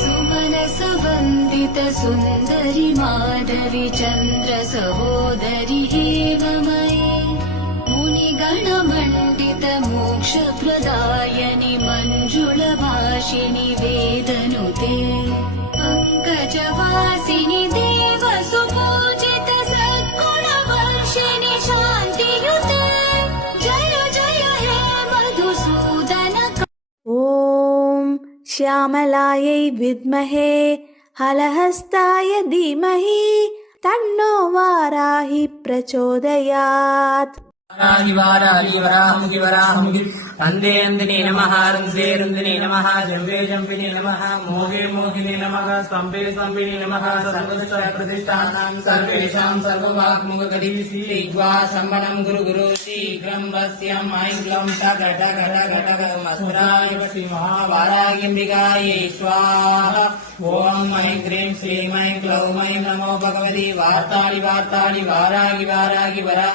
सुमनसवन्दित सुन्दरि माधवि चन्द्र सहोदरि एव मयि मुनिगणमण्डित मोक्षप्रदायनि मञ्जुळभाषिणि वेदनुते पङ्कजवासिनि देव सुपूजित सद्गुणवर्षिणि शान्तियुते जय जय हे मधुसूदन। ॐ श्यामलायै विद्महे हलहस्ताय धीमहि तन्नो वाराहि प्रचोदयात्। वाराहि वराहमुखि वराहमुखि रन्दे रन्दिने नमः रन्दे रन्दिने नमः जम्बे जम्बिने नमः मोहे मोहिने नमः स्तम्भे स्तम्भिने नमः सर्वदुष्टप्रतिष्ठानां सर्वेषां सर्ववाक्मुखगतिविश्लीग्वा सम्मनं गुरु गुरु शीघ्रं वस्यं ऐं क्लं टक टक टक टक मस्तुराय श्री महावाराह्यम्बिकायै स्वाहा। ॐ ऐं क्रीं श्रीं ऐं क्लौं ऐं नमो भगवति वार्ताळि वार्ताळि वाराहि वाराहि वरा।